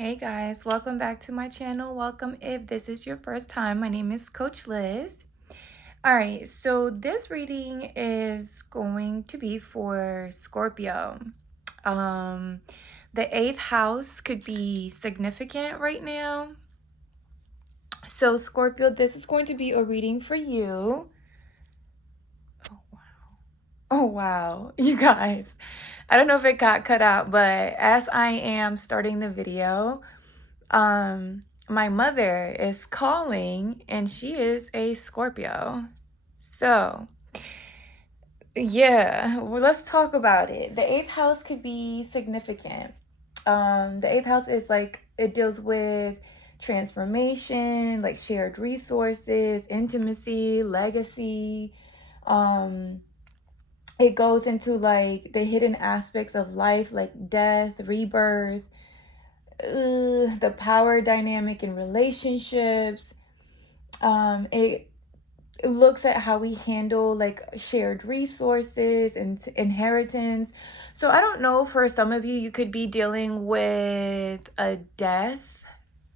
Hey guys, welcome back to my channel. Welcome if this is your first time. My name is Coach Liz. All right, so this reading is going to be for Scorpio. Um, the 8th house could be significant right now. So Scorpio, this is going to be a reading for you. Oh wow, you guys. I don't know if it got cut out, but as I am starting the video, my mother is calling and she is a Scorpio. So, yeah, well, let's talk about it. The 8th house could be significant. The 8th house is like, it deals with transformation, like shared resources, intimacy, legacy. Um, it goes into like the hidden aspects of life, like death, rebirth, the power dynamic in relationships. It looks at how we handle like shared resources and inheritance. So I don't know, for some of you, you could be dealing with a death,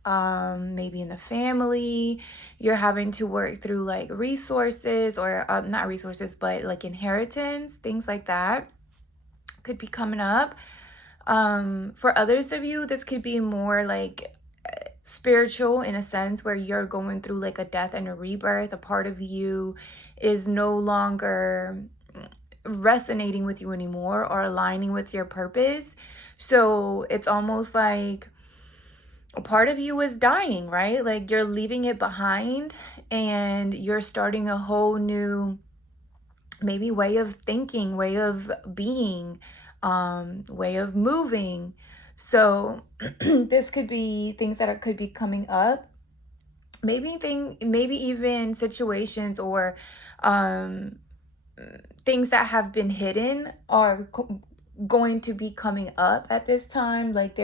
maybe in the family. You're having to work through like resources or not resources, but like inheritance, things like that could be coming up. For others of you, this could be more like spiritual in a sense, where you're going through like a death and a rebirth. A part of you is no longer resonating with you anymore or aligning with your purpose. So it's almost like a part of you is dying, right? Like you're leaving it behind and you're starting a whole new, maybe, way of thinking, way of being, way of moving. So this could be things that could be coming up. Maybe even situations or um, things that have been hidden are going to be coming up at this time. Like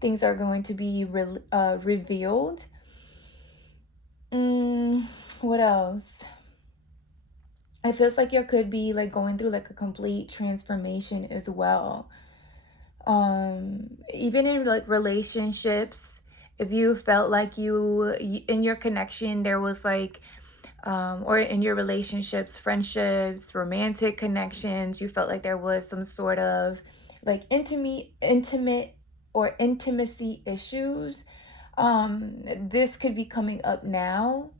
things are going to be revealed. What else? It feels like you could be like going through like a complete transformation as well. Even in like relationships, if you felt like you in your connection there was like or in your relationships, friendships, romantic connections, you felt like there was some sort of like intimate or intimacy issues. This could be coming up now,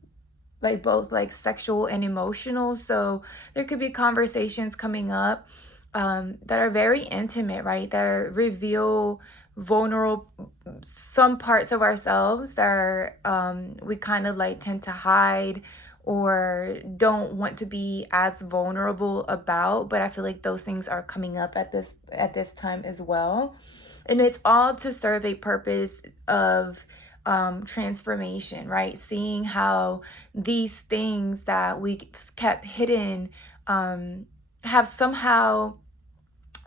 like both like sexual and emotional. So there could be conversations coming up that are very intimate, right? That reveal vulnerable, some parts of ourselves that are, we kind of like tend to hide or don't want to be as vulnerable about. But I feel like those things are coming up at this time as well. And it's all to serve a purpose of transformation, right? Seeing how these things that we kept hidden have somehow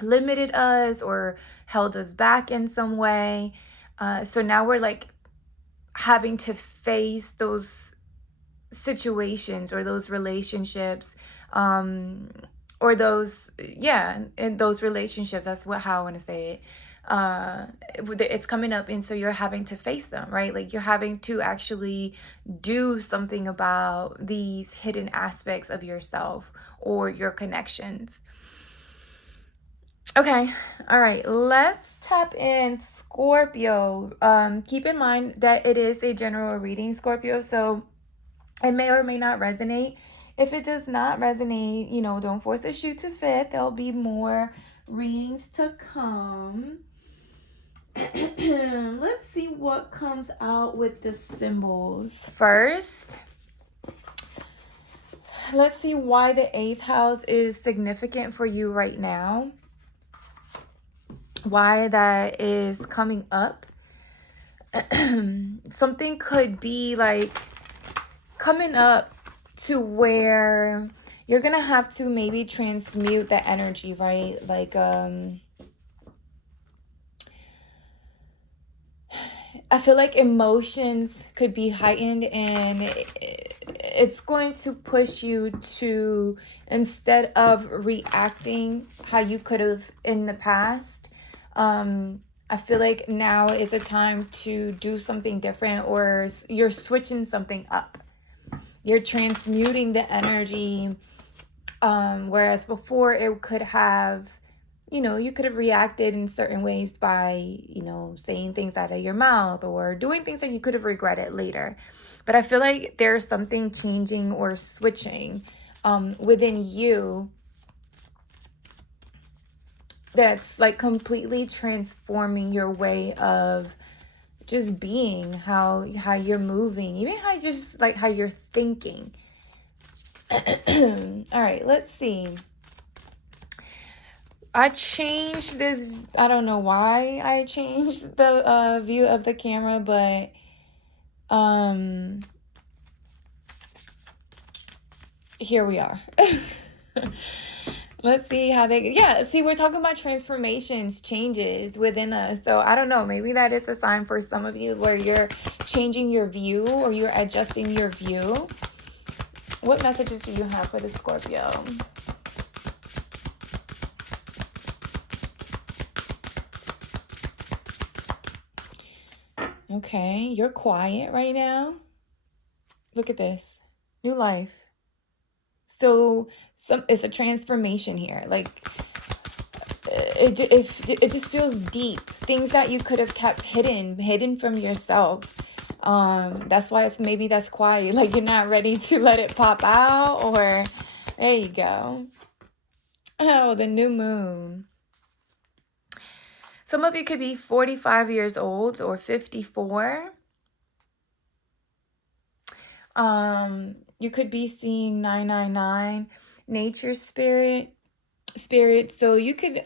limited us or held us back in some way. So now we're like having to face those situations or those relationships, or those, yeah, in those relationships. That's how I want to say it. It's coming up, and so you're having to face them, right? Like you're having to actually do something about these hidden aspects of yourself or your connections. Okay, all right, let's tap in Scorpio. Keep in mind that it is a general reading, Scorpio, so it may or may not resonate. If it does not resonate, don't force the shoe to fit. There'll be more readings to come. Let's see what comes out with the symbols. First, let's see why the 8th house is significant for you right now. Why that is coming up. Something could be like coming up to where you're gonna have to maybe transmute the energy, right? Like I feel like emotions could be heightened, and it's going to push you to, instead of reacting how you could have in the past, I feel like now is a time to do something different, or you're switching something up. You're transmuting the energy. Whereas before it could have, you could have reacted in certain ways by, saying things out of your mouth or doing things that you could have regretted later. But I feel like there's something changing or switching within you that's like completely transforming your way of just being, how you're moving, even how just like how you're thinking. All right, let's see. I changed this. I don't know why I changed the view of the camera, but here we are. Let's see how see, we're talking about transformations, changes within us. So I don't know, maybe that is a sign for some of you where you're changing your view or you're adjusting your view. What messages do you have for the Scorpio? Okay, you're quiet right now. Look at this. New life. So it's a transformation here. Like it just feels deep. Things that you could have kept hidden from yourself. That's why maybe that's quiet. Like you're not ready to let it pop out, or there you go. Oh, the new moon. Some of you could be 45 years old or 54. You could be seeing 999, nature spirit. So you could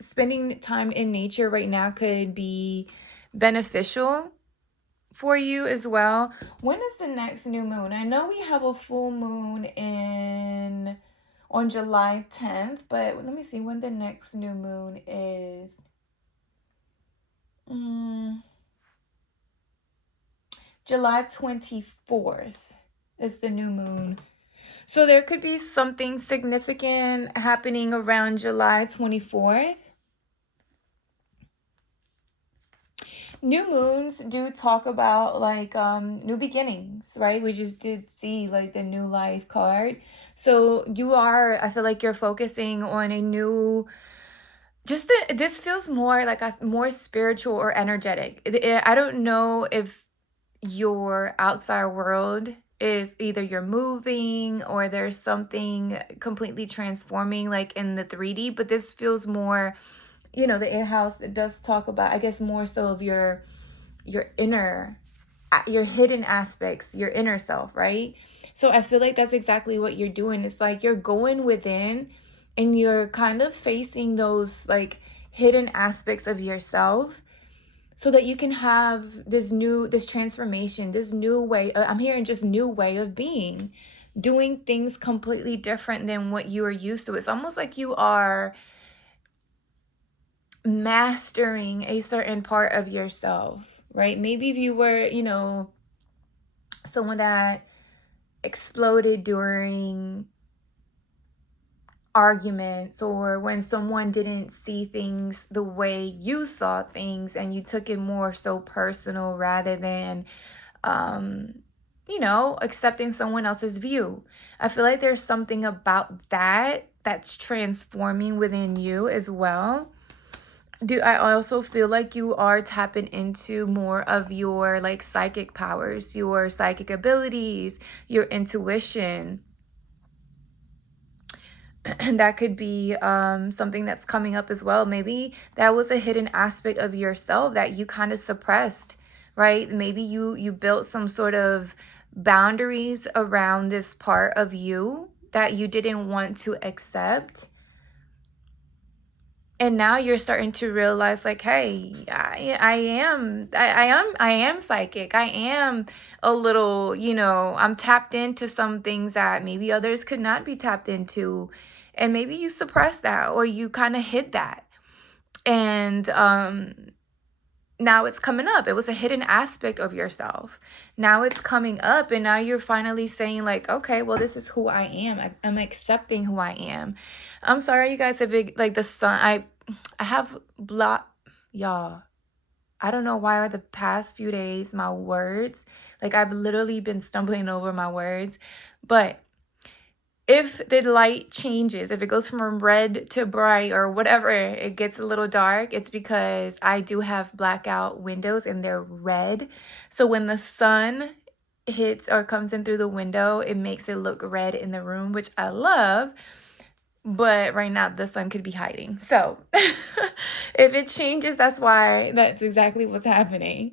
spending time in nature right now could be beneficial for you as well. When is the next new moon? I know we have a full moon on July 10th, but let me see when the next new moon is. July 24th is the new moon. So there could be something significant happening around July 24th. New moons do talk about like new beginnings, right? We just did see like the new life card. So I feel like you're focusing on a new, this feels more like a more spiritual or energetic. I don't know if your outside world is either you're moving or there's something completely transforming like in the 3D, but this feels more, the 8th house does talk about, I guess, more so of your inner, your hidden aspects, your inner self, right? So I feel like that's exactly what you're doing. It's like you're going within and you're kind of facing those like hidden aspects of yourself, so that you can have this transformation, this new way. I'm hearing just new way of being, doing things completely different than what you are used to. It's almost like you are mastering a certain part of yourself, right? Maybe if you were, someone that exploded during arguments, or when someone didn't see things the way you saw things and you took it more so personal rather than accepting someone else's view. I feel like there's something about that that's transforming within you as well. I also feel like you are tapping into more of your like psychic powers, your psychic abilities, your intuition. And that could be something that's coming up as well. Maybe that was a hidden aspect of yourself that you kind of suppressed, right? Maybe you built some sort of boundaries around this part of you that you didn't want to accept. And now you're starting to realize like, hey, I am psychic. I am a little, I'm tapped into some things that maybe others could not be tapped into. And maybe you suppressed that or you kind of hid that. And now it's coming up. It was a hidden aspect of yourself. Now it's coming up, and now you're finally saying like, okay, well, this is who I am. I'm accepting who I am. I'm sorry, you guys, like the sun. I have y'all. I don't know why the past few days, my words, like I've literally been stumbling over my words. But if the light changes, if it goes from red to bright or whatever, it gets a little dark, it's because I do have blackout windows and they're red. So when the sun hits or comes in through the window, it makes it look red in the room, which I love. But right now the sun could be hiding. So if it changes, that's exactly what's happening.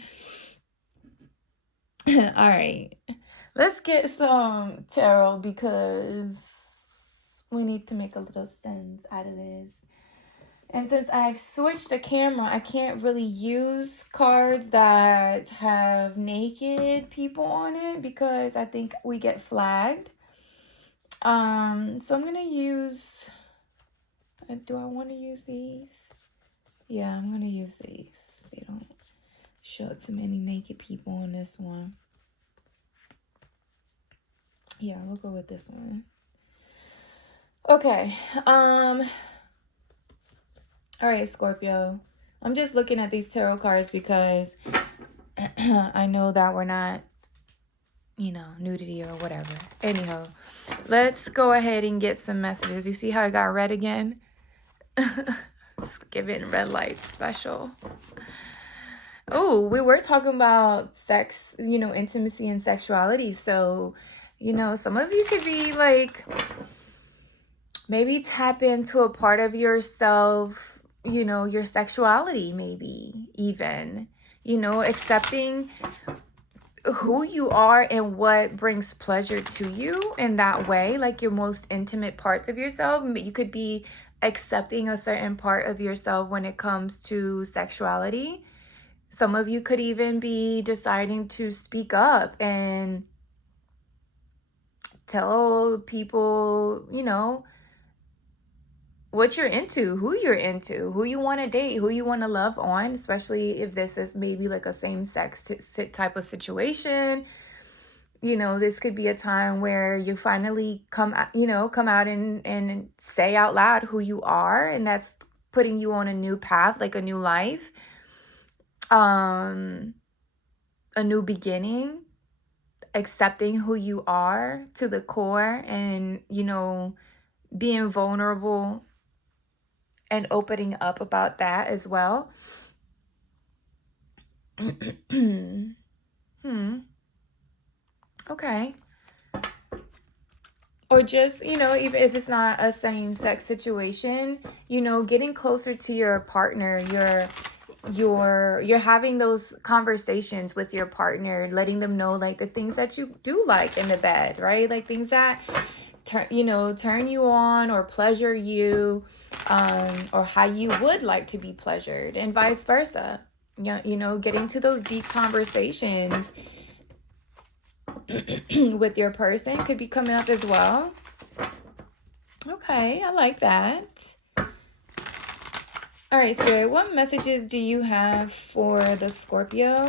All right. Let's get some tarot because we need to make a little sense out of this. And since I've switched the camera, I can't really use cards that have naked people on it because I think we get flagged. So I'm gonna use, do I want to use these? Yeah, I'm gonna use these. They don't show too many naked people on this one. Yeah, we'll go with this one. Okay. All right, Scorpio. I'm just looking at these tarot cards because I know that we're not, nudity or whatever. Anyhow, let's go ahead and get some messages. You see how I got red again? Giving red light special. Oh, we were talking about sex, intimacy and sexuality. So, some of you could be like, maybe tap into a part of yourself, your sexuality, maybe even, accepting who you are and what brings pleasure to you in that way, like your most intimate parts of yourself. You could be accepting a certain part of yourself when it comes to sexuality. Some of you could even be deciding to speak up and tell people, what you're into, who you want to date, who you want to love on, especially if this is maybe like a same-sex type of situation. This could be a time where you finally come out and say out loud who you are, and that's putting you on a new path, like a new life, a new beginning, accepting who you are to the core, and being vulnerable and opening up about that as well. Okay. Or just, even if it's not a same-sex situation, getting closer to your partner, you're having those conversations with your partner, letting them know like the things that you do like in the bed, right? Like things that turn you on or pleasure you, or how you would like to be pleasured, and vice versa. Getting to those deep conversations with your person could be coming up as well. Okay, I like that. All right, Spirit, what messages do you have for the Scorpio?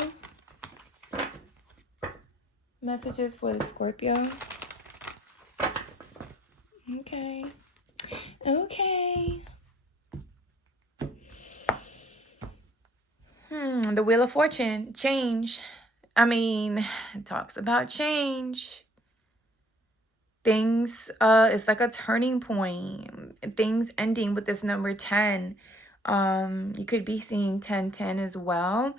Messages for the Scorpio. Okay. The Wheel of Fortune, change. It talks about change. Things, it's like a turning point. Things ending with this number 10. You could be seeing 1010 as well.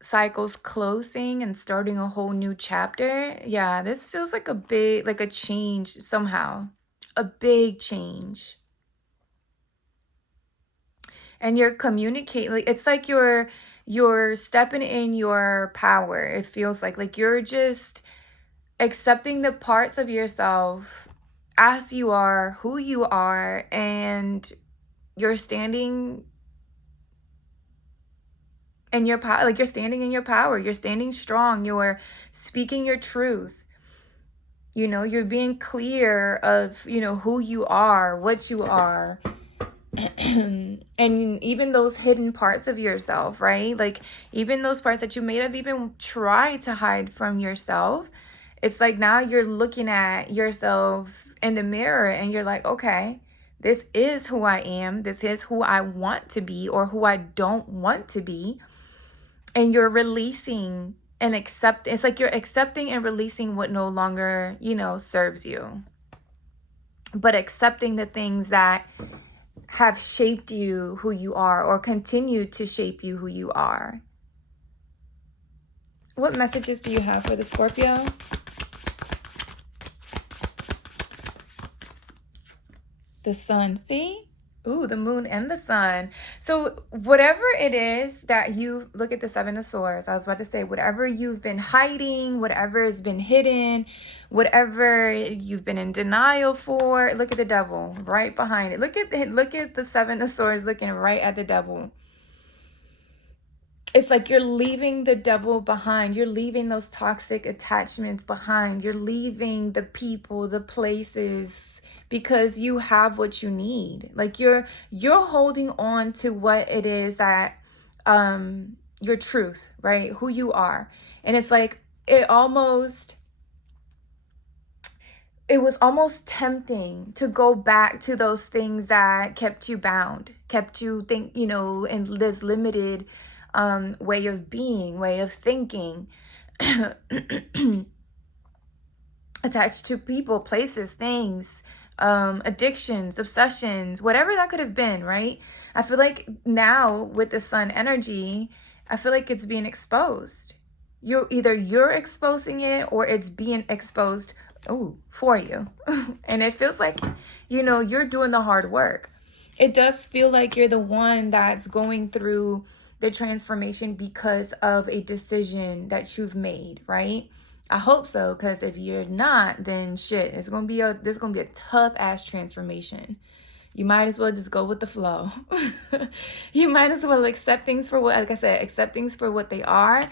Cycles closing and starting a whole new chapter. Yeah, this feels like a change somehow. A big change. And you're communicating, like it's like you're stepping in your power. It feels like you're just accepting the parts of yourself as you are, who you are, and you're standing in your power. Like you're standing in your power. You're standing strong. You're speaking your truth. You're being clear of, who you are, what you are. And even those hidden parts of yourself, right? Like even those parts that you may have even tried to hide from yourself. It's like now you're looking at yourself in the mirror and you're like, okay, This is who I am. This is who I want to be or who I don't want to be. And you're releasing and it's like you're accepting and releasing what no longer, serves you. But accepting the things that have shaped you who you are or continue to shape you who you are. What messages do you have for the Scorpio? The sun, see? Ooh, the moon and the sun. So whatever it is that you look at the Seven of Swords, I was about to say, whatever you've been hiding, whatever has been hidden, whatever you've been in denial for, look at the devil right behind it. Look at the Seven of Swords looking right at the devil. It's like you're leaving the devil behind. You're leaving those toxic attachments behind. You're leaving the people, the places, because you have what you need. Like you're holding on to what it is that your truth, right? Who you are. And it's like it was almost tempting to go back to those things that kept you bound, kept you in this limited way of being, way of thinking, attached to people, places, things, addictions, obsessions, whatever that could have been, right? I feel like now with the sun energy, I feel like it's being exposed. You're exposing it or it's being exposed for you. And it feels like, you're doing the hard work. It does feel like you're the one that's going through the transformation because of a decision that you've made, right? I hope so, because if you're not, then shit, this is gonna be a tough ass transformation. You might as well just go with the flow. You might as well accept things for what, like I said, accept things for what they are.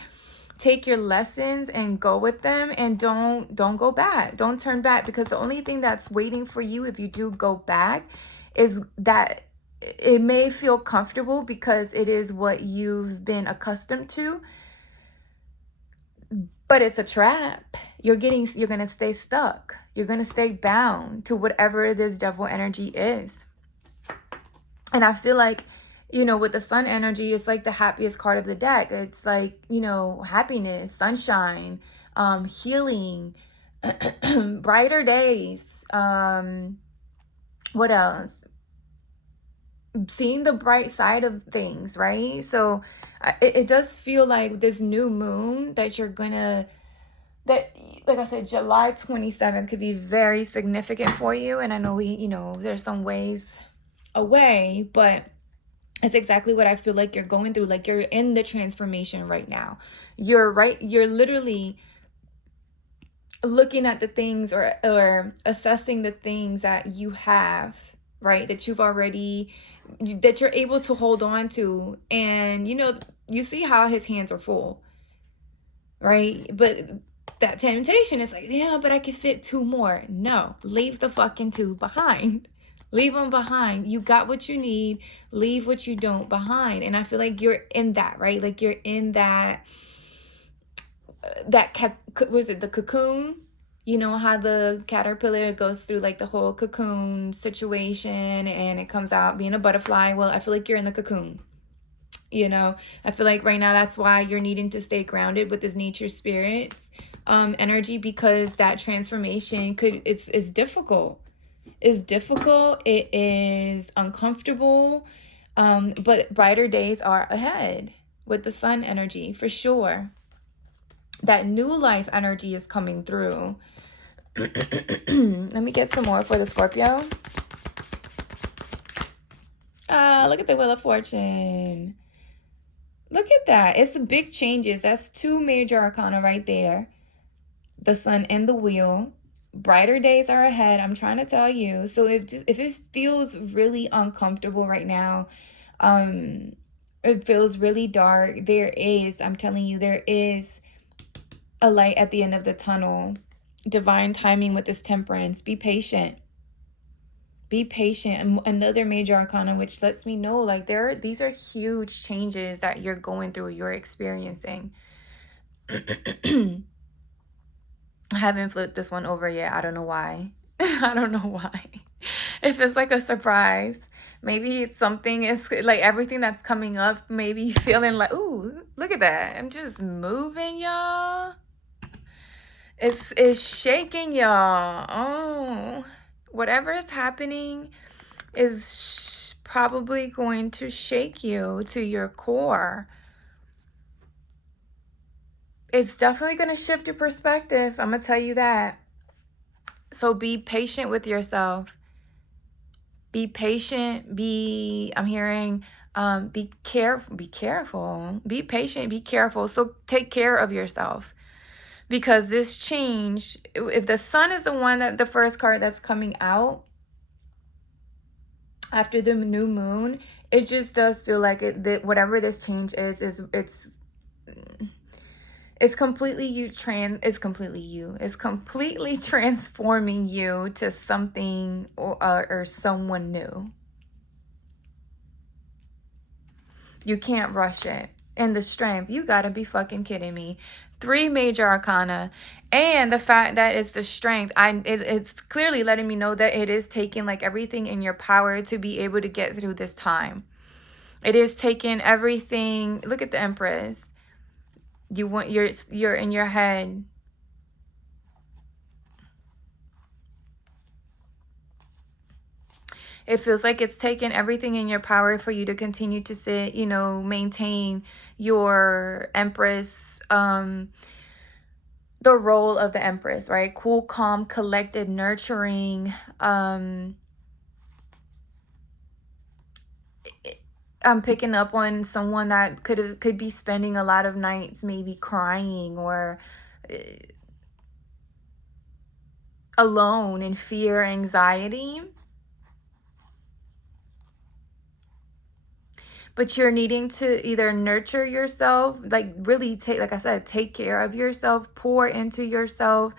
Take your lessons and go with them, and don't go back. Don't turn back, because the only thing that's waiting for you if you do go back is that it may feel comfortable because it is what you've been accustomed to, but it's a trap. You're going to stay stuck. You're going to stay bound to whatever this devil energy is. And I feel like, with the sun energy, it's like the happiest card of the deck. It's like, happiness, sunshine, healing, brighter days. What else? Seeing the bright side of things, right? So it does feel like this new moon that like I said, July 27th could be very significant for you. And I know there's some ways away, but it's exactly what I feel like you're going through. Like you're in the transformation right now. You're literally looking at the things or assessing the things that you have, right, that you're able to hold on to. And you see how his hands are full, right? But that temptation is like, yeah, but I could fit two more. No, leave the fucking two behind. Leave them behind. You got what you need. Leave what you don't behind. And I feel like you're in that, right? Like you're in that was it the cocoon? You know how the caterpillar goes through like the whole cocoon situation and it comes out being a butterfly. Well, I feel like you're in the cocoon. I feel like right now that's why you're needing to stay grounded with this nature spirit energy, because that transformation it's difficult. It's difficult. It is uncomfortable. But brighter days are ahead with the sun energy for sure. That new life energy is coming through. Let me get some more for the Scorpio. Look at the Wheel of Fortune. Look at that. It's some big changes. That's two major arcana right there. The sun and the wheel. Brighter days are ahead. I'm trying to tell you. So if it feels really uncomfortable right now, it feels really dark, I'm telling you, there is a light at the end of the tunnel. Divine timing with this Temperance. Be patient. Be patient. And another major arcana, which lets me know like these are huge changes that you're going through, you're experiencing. I haven't flipped this one over yet. I don't know why. I don't know why. It feels like a surprise. Maybe it's something, it's like everything that's coming up, maybe feeling like, ooh, look at that. I'm just moving, y'all. It's shaking, y'all. Oh, whatever is happening is probably going to shake you to your core. It's definitely going to shift your perspective. I'm going to tell you that. So be patient with yourself. Be patient. I'm hearing, be careful. Be patient. Be careful. So take care of yourself. Because this change, if the sun is the one that the first card that's coming out after the new moon, it just does feel like that whatever this change is it's completely it's completely transforming you to something or someone new. You can't rush it. And the strength, you gotta be fucking kidding me. 3 major arcana, and the fact that it's the strength, it's clearly letting me know that it is taking like everything in your power to be able to get through this time. It is taking everything. Look at the Empress. You're in your head. It feels like it's taken everything in your power for you to continue to sit, maintain your Empress, the role of the Empress, right? Cool, calm, collected, nurturing. I'm picking up on someone that could be spending a lot of nights maybe crying or alone in fear, anxiety. But you're needing to either nurture yourself, like really like I said, take care of yourself, pour into yourself,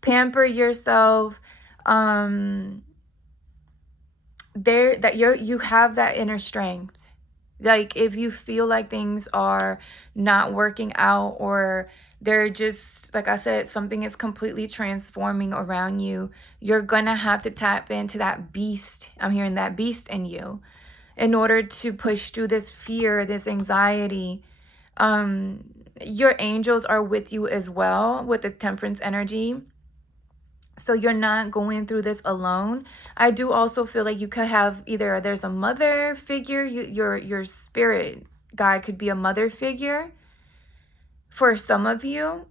pamper yourself. You have that inner strength. Like if you feel like things are not working out or they're just, like I said, something is completely transforming around you, you're gonna have to tap into that beast. I'm hearing that beast in you in order to push through this fear, this anxiety. Your angels are with you as well with the Temperance energy. So you're not going through this alone. I do also feel like you could have either there's a mother figure, your spirit guide could be a mother figure for some of you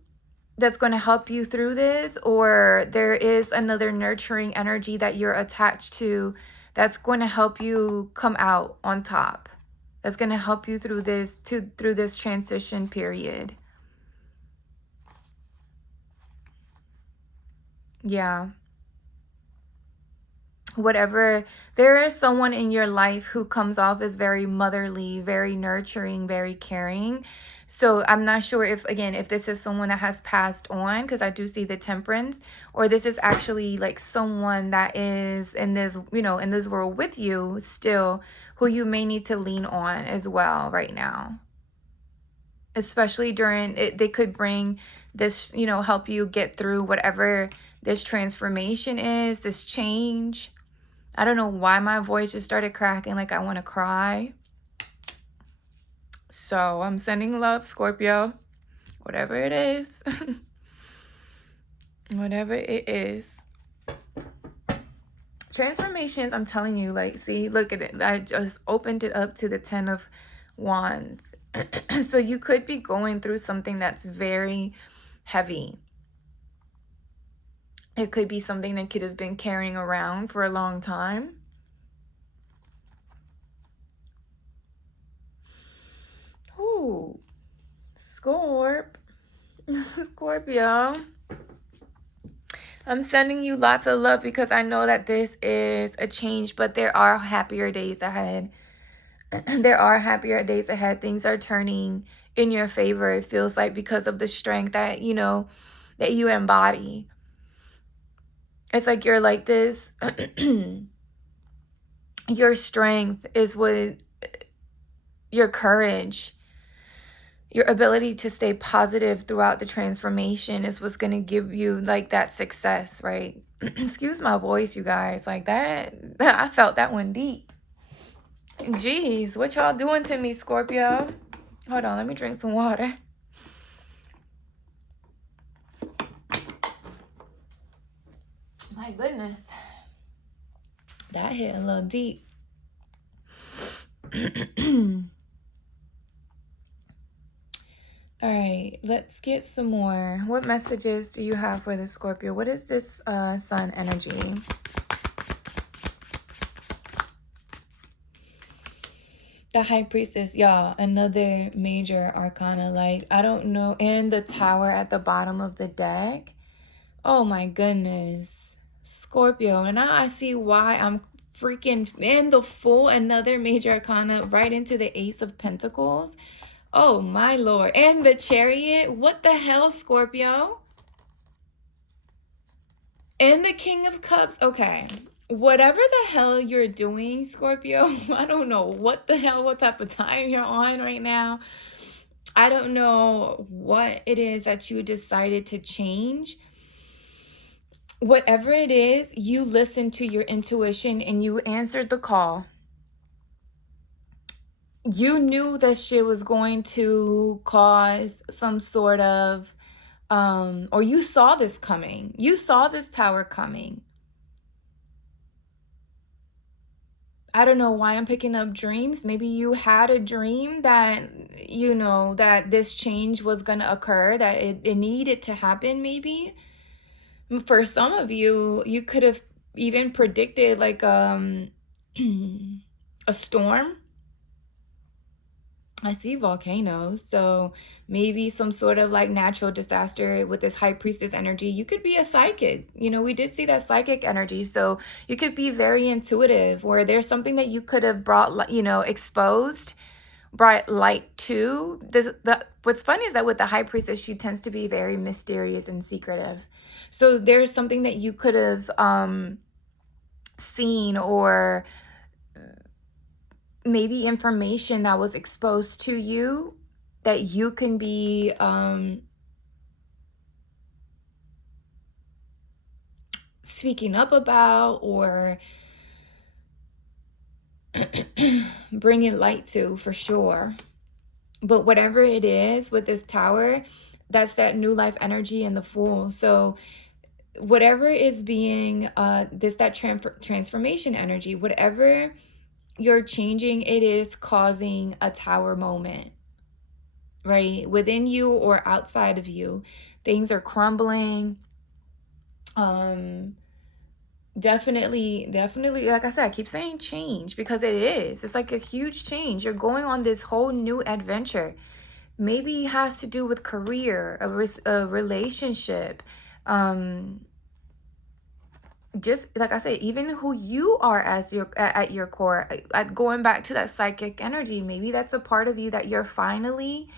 that's going to help you through this, or there is another nurturing energy that you're attached to that's going to help you come out on top. That's going to help you through this transition period. Yeah. Whatever, there is someone in your life who comes off as very motherly, very nurturing, very caring. So I'm not sure if this is someone that has passed on, because I do see the Temperance, or this is actually like someone that is in this, in this world with you still, who you may need to lean on as well right now. Especially during it, they could bring this, help you get through whatever this transformation is, this change. I don't know why my voice just started cracking like I want to cry. So I'm sending love, Scorpio. Whatever it is. Whatever it is. Transformations, I'm telling you, like, see, look at it. I just opened it up to the 10 of Wands. So you could be going through something that's very heavy. It could be something that could have been carrying around for a long time. Ooh, Scorpio. I'm sending you lots of love because I know that this is a change, but there are happier days ahead. There are happier days ahead. Things are turning in your favor. It feels like because of the strength that, that you embody. It's like you're like this. Your strength is what, your courage, your ability to stay positive throughout the transformation is what's going to give you like that success, right? Excuse my voice, you guys. Like that, I felt that one deep. Jeez, what y'all doing to me, Scorpio? Hold on, let me drink some water. My goodness. That hit a little deep. All right, let's get some more. What messages do you have for the Scorpio? What is this sun energy? The High Priestess, y'all, another major arcana. Like, I don't know. And the Tower at the bottom of the deck. Oh my goodness. Scorpio. And now I see why I'm freaking in the full, another major arcana right into the Ace of Pentacles. Oh my Lord. And the Chariot. What the hell, Scorpio? And the King of Cups. Okay. Whatever the hell you're doing, Scorpio, I don't know what type of time you're on right now. I don't know what it is that you decided to change. Whatever it is, you listened to your intuition and you answered the call. You knew that shit was going to cause some sort of, or you saw this coming. You saw this tower coming. I don't know why I'm picking up dreams. Maybe you had a dream that, you know, that this change was going to occur, that it needed to happen maybe. For some of you, you could have even predicted like a storm. I see volcanoes, so maybe some sort of like natural disaster with this High Priestess energy. You could be a psychic. You know, we did see that psychic energy, so you could be very intuitive, or there's something that you could have brought, you know, exposed, brought light to. What's funny is that with the High Priestess, she tends to be very mysterious and secretive. So there's something that you could have seen, or maybe information that was exposed to you that you can be speaking up about, or bringing light to, for sure. But whatever it is with this tower, that's that new life energy and the Fool. So whatever is being that transformation energy, whatever you're changing, it is causing a tower moment, right? Within you or outside of you, things are crumbling. Definitely, like I said, I keep saying change, because it's like a huge change. You're going on this whole new adventure. Maybe it has to do with career, a relationship, just like I said, even who you are as at your core. Going back to that psychic energy, maybe that's a part of you that you're finally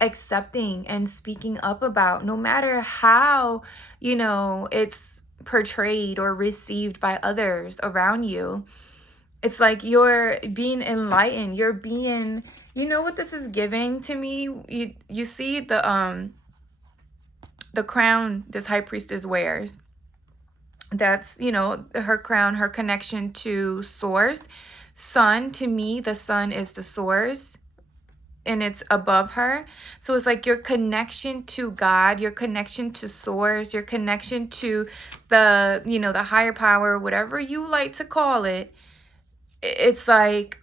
accepting and speaking up about, no matter how, you know, it's portrayed or received by others around you. It's like you're being enlightened. You're being, you know what this is giving to me? You see the crown this High Priestess wears. That's, you know, her crown, her connection to source. Sun, to me, the sun is the source, and it's above her. So it's like your connection to God, your connection to source, your connection to the, you know, the higher power, whatever you like to call it. It's like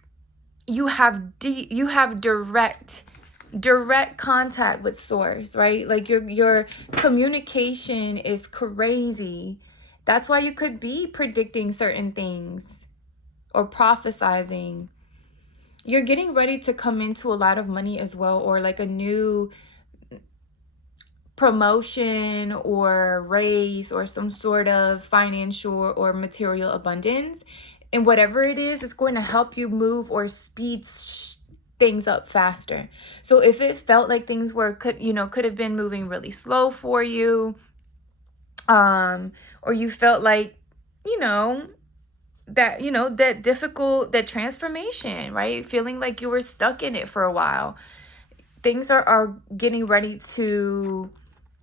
you have direct contact with source, right? Like your communication is crazy. That's why you could be predicting certain things or prophesizing. You're getting ready to come into a lot of money as well, or like a new promotion or raise or some sort of financial or material abundance. And whatever it is, it's going to help you move or speed things up faster. So if it felt like things could have been moving really slow for you, or you felt like, that difficult, that transformation, right? Feeling like you were stuck in it for a while. Things are getting ready to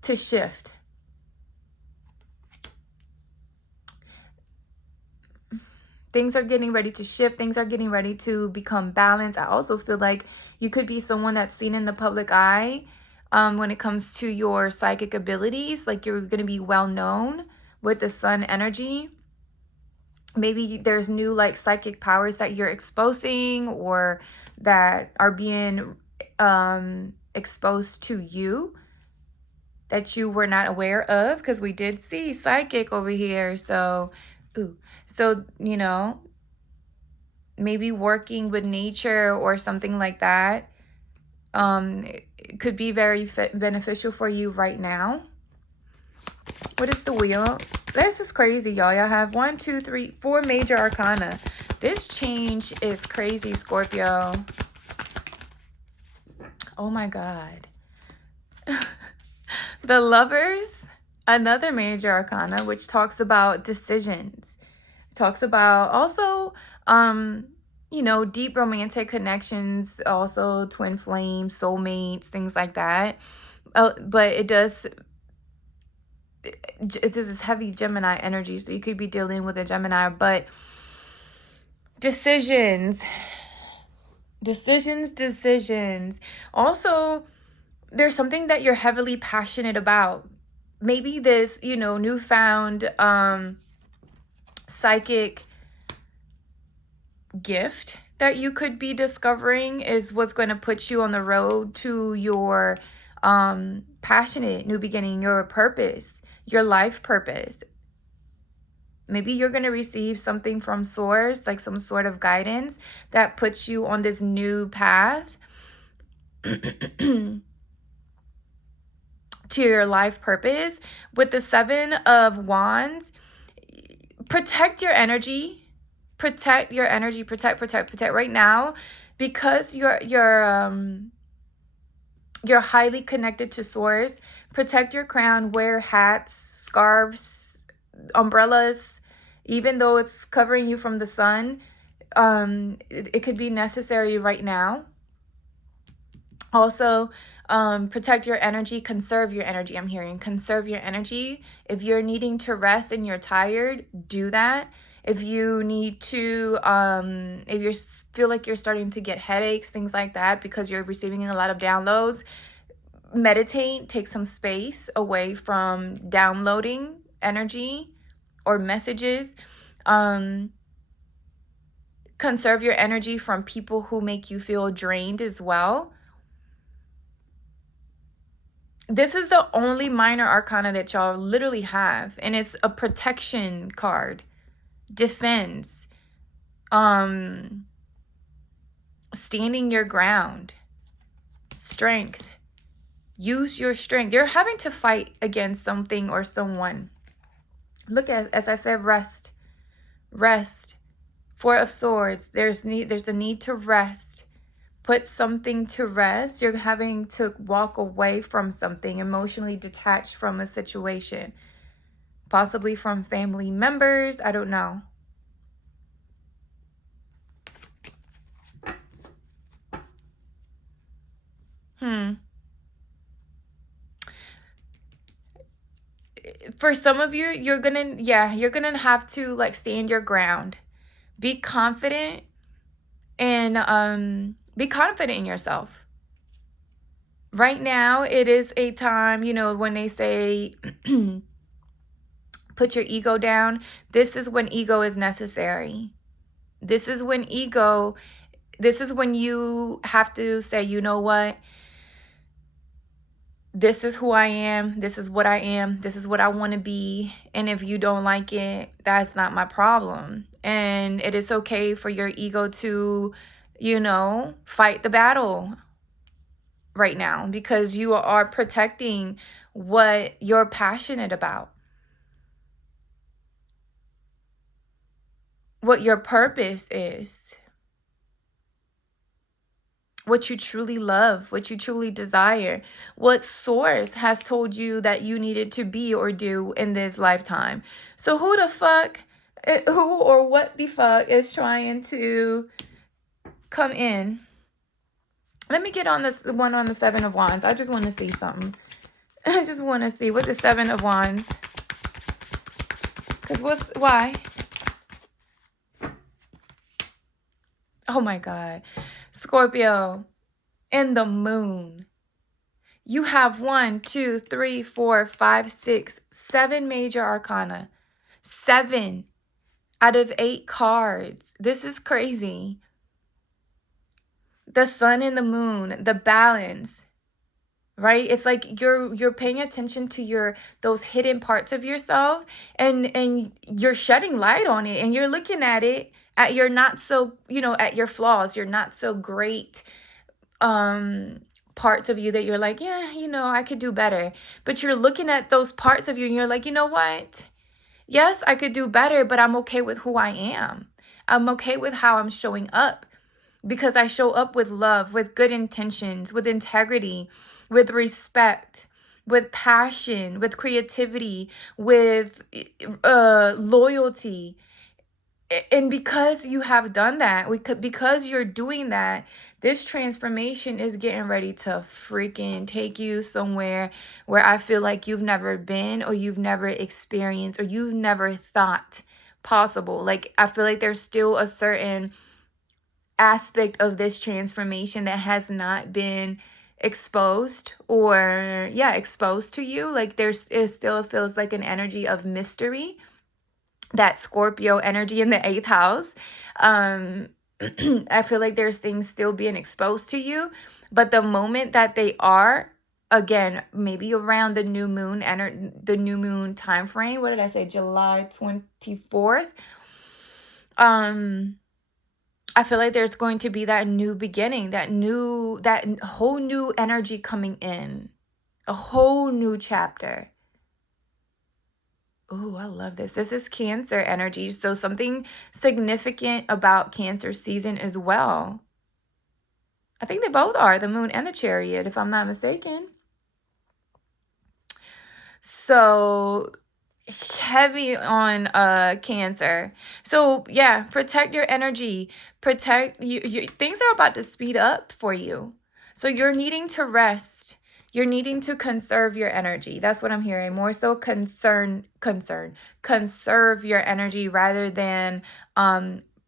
shift. Things are getting ready to shift. Things are getting ready to become balanced. I also feel like you could be someone that's seen in the public eye when it comes to your psychic abilities. Like you're going to be well known with the sun energy. Maybe there's new like psychic powers that you're exposing or that are being exposed to you that you were not aware of, because we did see psychic over here. So, you know, maybe working with nature or something like that it could be very beneficial for you right now. What is the wheel? This is crazy, y'all. Y'all have 1, 2, 3, 4 major arcana. This change is crazy, Scorpio. Oh my God. The Lovers, another major arcana, which talks about decisions. It talks about also, you know, deep romantic connections, also twin flames, soulmates, things like that. But it does, this is heavy Gemini energy, so you could be dealing with a Gemini, but decisions. Also, there's something that you're heavily passionate about. Maybe this, you know, newfound psychic gift that you could be discovering is what's going to put you on the road to your passionate new beginning, your purpose, your life purpose. Maybe you're going to receive something from source, like some sort of guidance that puts you on this new path to your life purpose. With the 7 of Wands, protect your energy. Protect your energy. Protect right now, because you're highly connected to source. Protect your crown. Wear hats, scarves, umbrellas. Even though it's covering you from the sun, it could be necessary right now. Also, protect your energy, conserve your energy. I'm hearing conserve your energy. If you're needing to rest and you're tired, do that. If you need to, if you feel like you're starting to get headaches, things like that, because you're receiving a lot of downloads, meditate, take some space away from downloading energy or messages. Conserve your energy from people who make you feel drained as well. This is the only minor arcana that y'all literally have, and it's a protection card, defense, standing your ground, strength. Use your strength. You're having to fight against something or someone. Look at, as I said, rest. 4 of Swords. There's a need to rest. Put something to rest. You're having to walk away from something, emotionally detached from a situation, possibly from family members. I don't know. For some of you, you're gonna have to like stand your ground. Be confident, and be confident in yourself. Right now, it is a time, you know, when they say put your ego down, this is when ego is necessary. This is when you have to say, you know what? This is who I am. This is what I am. This is what I want to be. And if you don't like it, that's not my problem. And it is okay for your ego to, you know, fight the battle right now, because you are protecting what you're passionate about, what your purpose is, what you truly love, what you truly desire, what source has told you that you needed to be or do in this lifetime. So who or what the fuck is trying to come in? Let me get on this one on the 7 of Wands. I just want to see something. I just want to see what the 7 of Wands. Because why? Oh my God. Scorpio, in the moon. You have 1, 2, 3, 4, 5, 6, 7 major arcana. 7 out of 8 cards. This is crazy. The sun and the moon, the balance, right? It's like you're paying attention to those hidden parts of yourself, and you're shedding light on it, and you're looking at it at your not so, at your flaws, your not so great parts of you that you're like, yeah, I could do better. But you're looking at those parts of you and you're like, you know what? Yes, I could do better, but I'm okay with who I am. I'm okay with how I'm showing up, because I show up with love, with good intentions, with integrity, with respect, with passion, with creativity, with loyalty. And because you have done that, because you're doing that, this transformation is getting ready to freaking take you somewhere where I feel like you've never been, or you've never experienced, or you've never thought possible. Like, I feel like there's still a certain aspect of this transformation that has not been exposed, or exposed to you. Like, it still feels like an energy of mystery, that Scorpio energy in the 8th house. I feel like there's things still being exposed to you, but the moment that they are, again, maybe around the new moon the new moon time frame, what did I say, July 24th, I feel like there's going to be that new beginning, that whole new energy coming in, a whole new chapter. Oh, I love this. This is Cancer energy. So something significant about Cancer season as well. I think they both are, the moon and the chariot, if I'm not mistaken. So heavy on Cancer. So yeah, protect your energy. Protect you. Things are about to speed up for you. So you're needing to rest. You're needing to conserve your energy. That's what I'm hearing. More so conserve your energy, rather than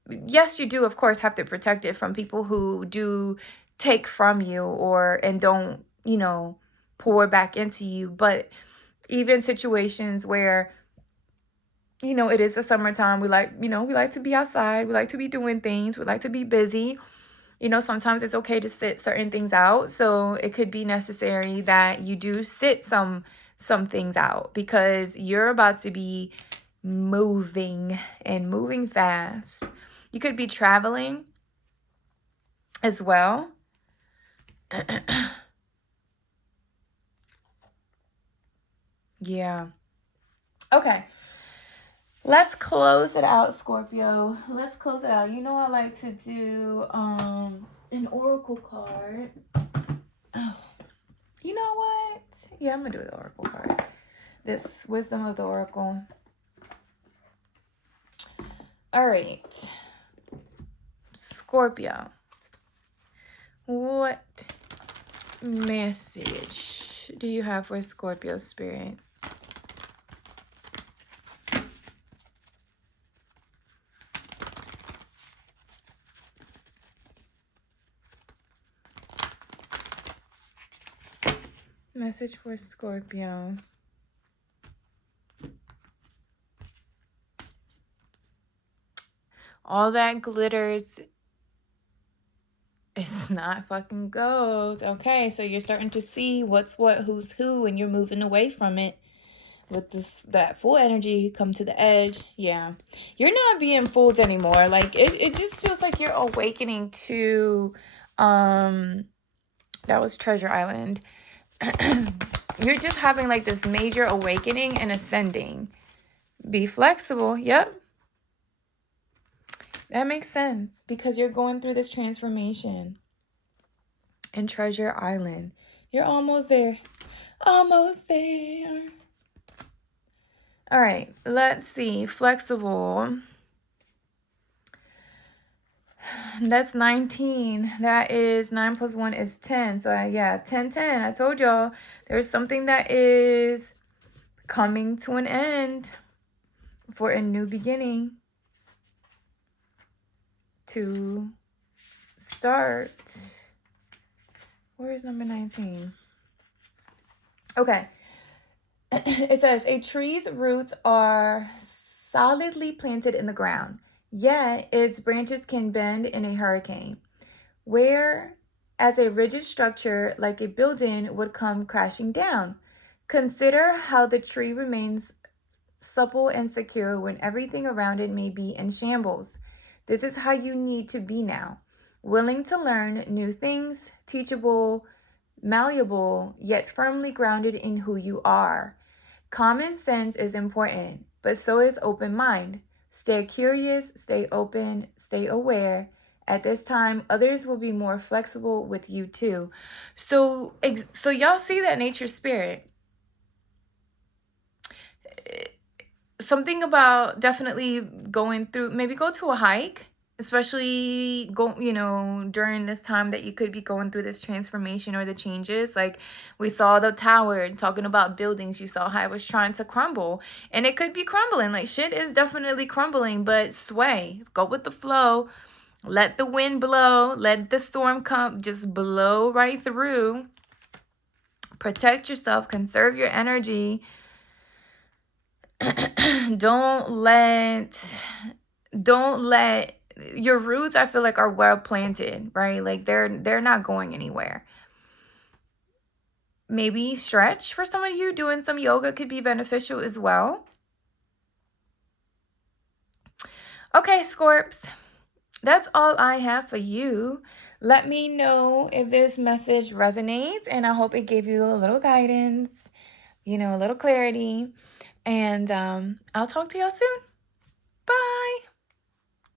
yes, you do of course have to protect it from people who do take from you, and don't, pour back into you. But even situations where, it is the summertime, we like to be outside, we like to be doing things, we like to be busy. Sometimes it's okay to sit certain things out. So it could be necessary that you do sit some things out, because you're about to be moving, and moving fast. You could be traveling as well. Yeah. Okay. Let's close it out, Scorpio. Let's close it out. I like to do an oracle card. Oh, you know what? Yeah, I'm gonna do the oracle card. This wisdom of the oracle. All right, Scorpio. What message do you have for Scorpio spirit? Message for Scorpio. All that glitters is not fucking gold. Okay, so you're starting to see what's what, who's who, and you're moving away from it. With that full energy, come to the edge. Yeah, you're not being fooled anymore. Like, it just feels like you're awakening to that was Treasure Island. You're just having like this major awakening and ascending. Be flexible. Yep, that makes sense, because you're going through this transformation in Treasure Island. You're almost there. Almost there. All right, let's see. Flexible. That's 19. That is 9 plus 1 is 10. So yeah, 10, 10. I told y'all there's something that is coming to an end for a new beginning. 2, start. Where is number 19? Okay. It says, a tree's roots are solidly planted in the ground, yet its branches can bend in a hurricane. Where, as a rigid structure like a building would come crashing down. Consider how the tree remains supple and secure when everything around it may be in shambles. This is how you need to be now, willing to learn new things, teachable, malleable, yet firmly grounded in who you are. Common sense is important, but so is open mind. Stay curious, stay open, stay aware. At this time, others will be more flexible with you too. So y'all see that nature spirit. Something about definitely going through, maybe go to a hike, especially during this time that you could be going through this transformation or the changes. Like we saw the tower, talking about buildings, you saw how it was trying to crumble, and it could be crumbling. Like shit is definitely crumbling, but sway, go with the flow, let the wind blow, let the storm come, just blow right through. Protect yourself, conserve your energy. Don't let your roots, I feel like, are well planted, right? Like they're not going anywhere. Maybe stretch. For some of you, doing some yoga could be beneficial as well. Okay, Scorps, that's all I have for you. Let me know if this message resonates, and I hope it gave you a little guidance, a little clarity. And I'll talk to y'all soon.